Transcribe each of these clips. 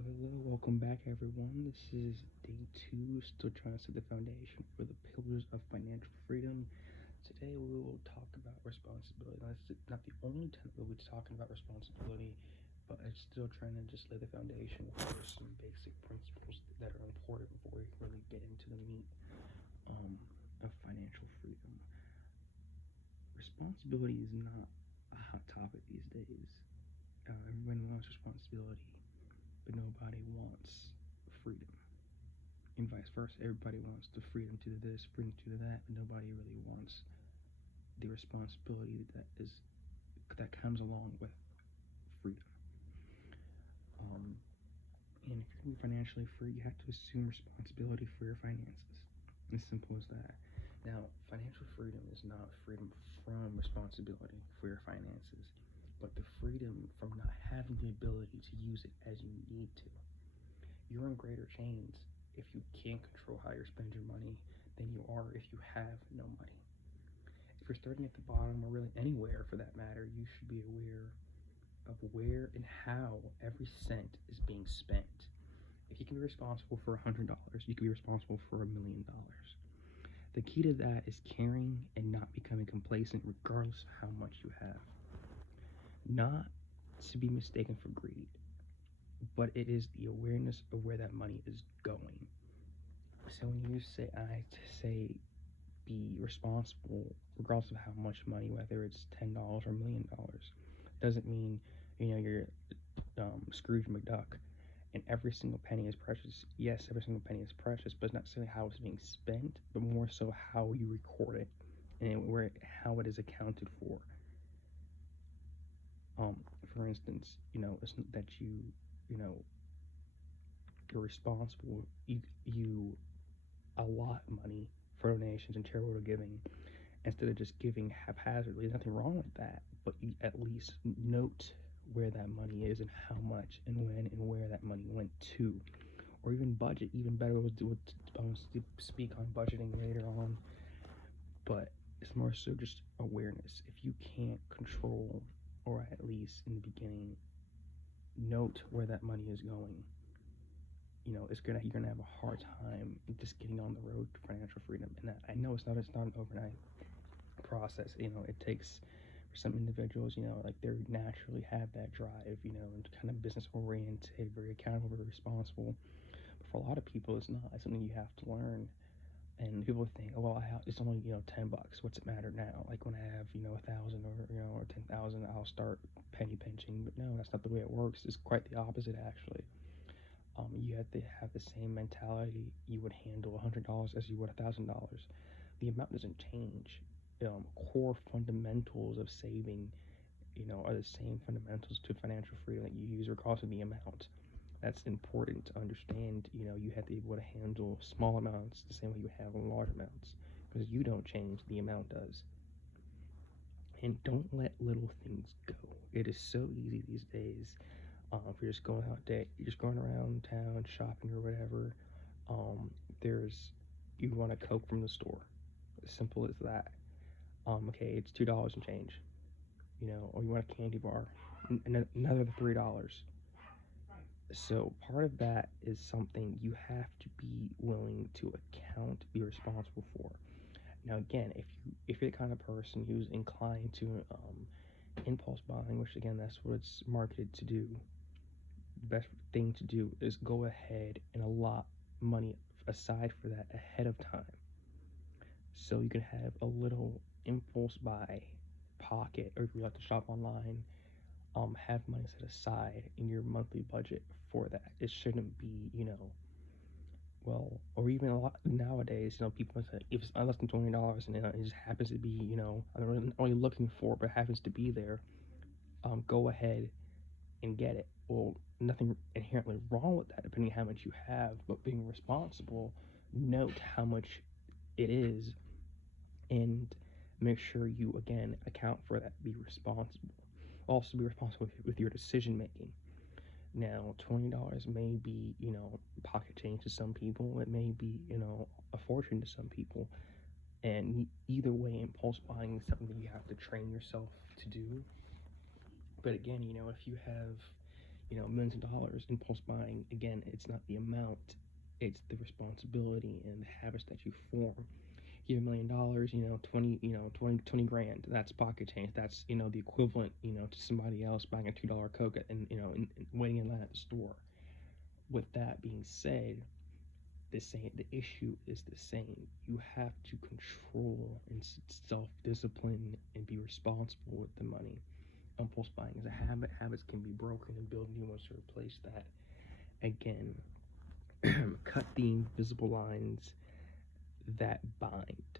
Hello, welcome back everyone. This is day two, still trying to set the foundation for the pillars of financial freedom. Today we will talk about responsibility. That's not the only time we'll be talking about responsibility, but it's still trying to just lay the foundation for some basic principles that are important before we really get into the meat of financial freedom. Responsibility is not a hot topic these days. Everyone wants responsibility, but nobody wants freedom. And vice versa, everybody wants the freedom to do this, freedom to do that, but nobody really wants the responsibility that comes along with freedom. And if you're gonna be financially free, you have to assume responsibility for your finances. As simple as that. Now, financial freedom is not freedom from responsibility for your finances, but the freedom from not having the ability to use it as you need to. You're in greater chains if you can't control how you spend your money than you are if you have no money. If you're starting at the bottom, or really anywhere for that matter, you should be aware of where and how every cent is being spent. If you can be responsible for $100, you can be responsible for $1,000,000. The key to that is caring and not becoming complacent regardless of how much you have. Not to be mistaken for greed, but it is the awareness of where that money is going. So when you say, I say be responsible regardless of how much money, whether it's $10 or $1,000,000, doesn't mean you're Scrooge McDuck and every single penny is precious. Yes, every single penny is precious, but it's not necessarily how it's being spent, but more so how you record it and how it is accounted for. For instance, it's not that you're responsible. You allot money for donations and charitable giving instead of just giving haphazardly. There's nothing wrong with that, but you at least note where that money is and how much and when and where that money went to, or even budget. Even better, I'll speak on budgeting later on, but it's more so just awareness. If you can't control, or at least in the beginning note where that money is going, you're gonna have a hard time just getting on the road to financial freedom. And I know it's not an overnight process. It takes, for some individuals, like they naturally have that drive, and kind of business oriented, very accountable, very responsible. But for a lot of people, it's not. It's something you have to learn. And people think, oh, well, it's only $10. What's it matter now? Like when I have 1,000 or 10,000, I'll start penny pinching. But no, that's not the way it works. It's quite the opposite, actually. You have to have the same mentality. You would handle $100 as you would $1,000. The amount doesn't change. Core fundamentals of saving, are the same fundamentals to financial freedom that you use regardless of the amount. That's important to understand. You have to be able to handle small amounts the same way you have large amounts, because you don't change, the amount does. And don't let little things go. It is so easy these days. If you're just going you're just going around town shopping or whatever. You want a Coke from the store. As simple as that. Okay, it's $2 and change. Or you want a candy bar, another $3. So part of that is something you have to be willing to be responsible for. Now again, if you're the kind of person who's inclined to impulse buying, which again that's what it's marketed to do, the best thing to do is go ahead and allot money aside for that ahead of time, so you can have a little impulse buy pocket, or if you like to shop online, have money set aside in your monthly budget for that. It shouldn't be, or even a lot nowadays, people say if it's less than $20 and it just happens to be, I'm only looking for it, but happens to be there, go ahead and get it. Well, nothing inherently wrong with that, depending on how much you have, but being responsible, note how much it is, and make sure you, again, account for that. Be responsible. Also be responsible with your decision making. Now, $20 may be, pocket change to some people. It may be, a fortune to some people. And either way, impulse buying is something you have to train yourself to do. But again, if you have, millions of dollars. Impulse buying, again, it's not the amount, it's the responsibility and the habits that you form. You have $1 million, 20 grand, that's pocket change. That's, the equivalent, to somebody else buying a $2 Coke and waiting in line at the store. With that being said, the issue is the same. You have to control and self-discipline and be responsible with the money. Impulse buying is a habit. Habits can be broken and build new ones to replace that. Again, cut the invisible lines that bind.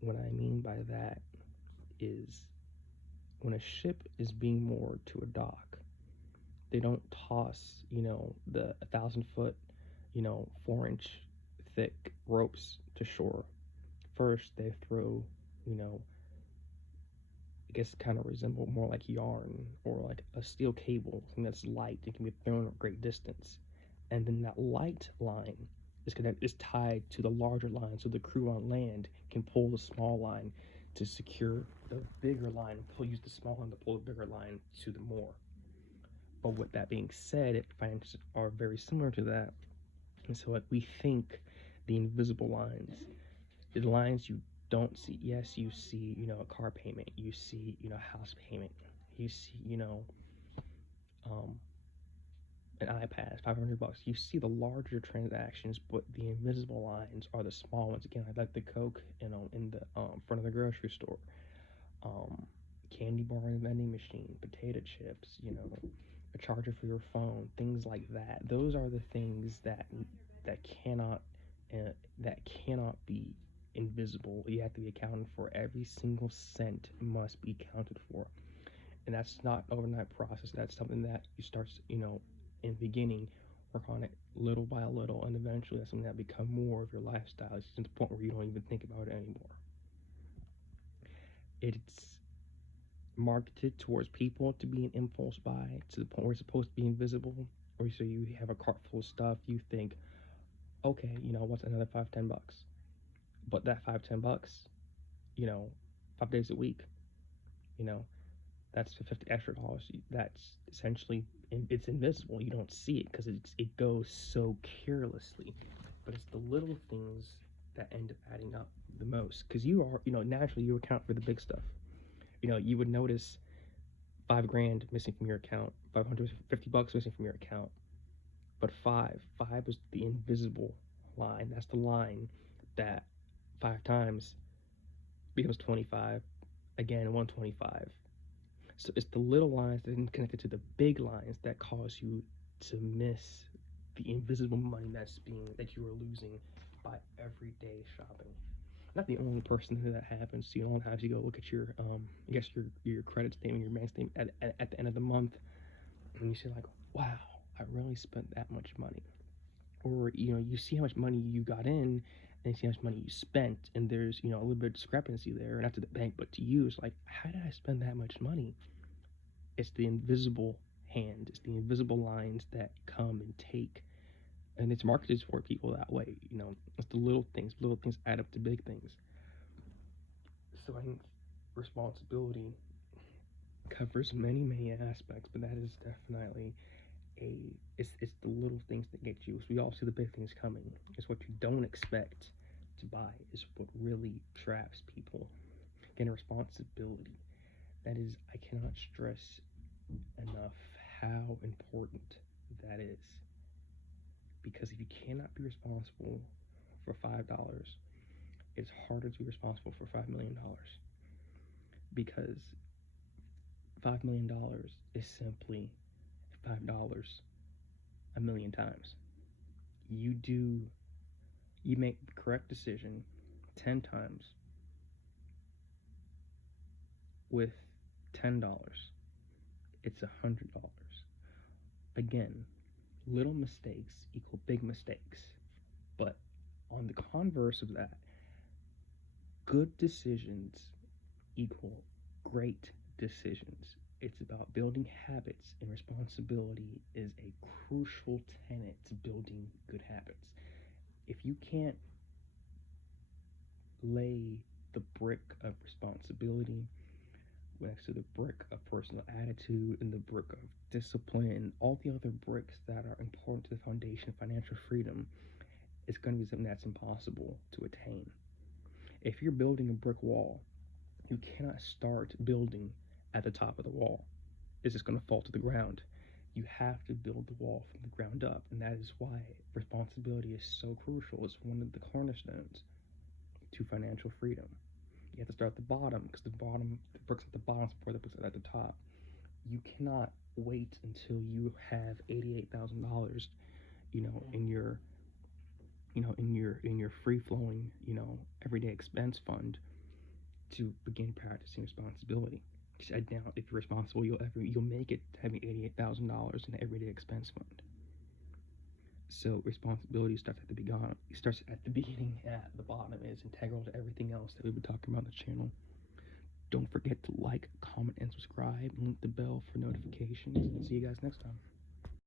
What I mean by that is when a ship is being moored to a dock, they don't toss, the 1,000-foot, 4-inch thick ropes to shore. First, they throw, I guess kind of resemble more like yarn or like a steel cable, something that's light and can be thrown a great distance. And then that light line is tied to the larger line, so the crew on land can pull the small line to secure the bigger line, use the small line to pull the bigger line to the moor. But with that being said, finances are very similar to that. And so like we think the invisible lines, the lines you don't see. Yes, you see, a car payment, you see, house payment, you see, an iPad, $500. You see the larger transactions, but the invisible lines are the small ones. Again, like the Coke, in the front of the grocery store, candy bar and vending machine, potato chips, a charger for your phone, things like that. Those are the things that cannot that cannot be invisible. You have to be accounted for. Every single cent must be accounted for, and that's not an overnight process. That's something that you start, in the beginning, work on it little by little, and eventually that's something that become more of your lifestyle. It's to the point where you don't even think about it anymore. It's marketed towards people to be an impulse buy, to the point where it's supposed to be invisible. Or so you have a cart full of stuff, you think, okay, what's another $5-10? But that $5-10, 5 days a week, that's $50 extra dollars. That's essentially, it's invisible. You don't see it because it goes so carelessly. But it's the little things that end up adding up the most. Because you are, naturally you account for the big stuff. You would notice $5 grand missing from your account, $550 missing from your account. But five is the invisible line. That's the line that 5 times becomes 25. Again, 125. So it's the little lines that are connected to the big lines that cause you to miss the invisible money that you are losing by everyday shopping. Not the only person who that happens to. A lot of times you go look at your your credit statement, your bank statement at the end of the month, and you say like, wow, I really spent that much money. Or you see how much money you got in and you see how much money you spent, and there's a little bit of discrepancy there, not to the bank but to you. It's like, how did I spend that much money? It's the invisible hand, it's the invisible lines that come and take, and it's marketed for people that way. It's the little things add up to big things. So I think responsibility covers many aspects, but that is definitely it's the little things that get you. So we all see the big things coming. It's what you don't expect to buy is what really traps people. Again, responsibility. That is, I cannot stress enough how important that is. Because if you cannot be responsible for $5, it's harder to be responsible for $5 million. Because $5 million is simply $5 a million times. You make the correct decision 10 times with $10. It's $100. Again, little mistakes equal big mistakes. But on the converse of that, good decisions equal great decisions. It's about building habits, and responsibility is a crucial tenet to building good habits. If you can't lay the brick of responsibility, next to the brick of personal attitude and the brick of discipline and all the other bricks that are important to the foundation of financial freedom, it's going to be something that's impossible to attain. If you're building a brick wall, you cannot start building at the top of the wall. It's just going to fall to the ground. You have to build the wall from the ground up, and that is why responsibility is so crucial. It's one of the cornerstones to financial freedom. You have to start at the bottom because the bricks at the bottom support the bricks at the top. You cannot wait until you have $88,000, in your free flowing, everyday expense fund to begin practicing responsibility. I doubt if you're responsible, you'll make it having $88,000 in an everyday expense fund. So responsibility starts at the beginning. It starts at the beginning, at the bottom. It is integral to everything else that we've been talking about on the channel. Don't forget to like, comment, and subscribe. Link the bell for notifications. And see you guys next time.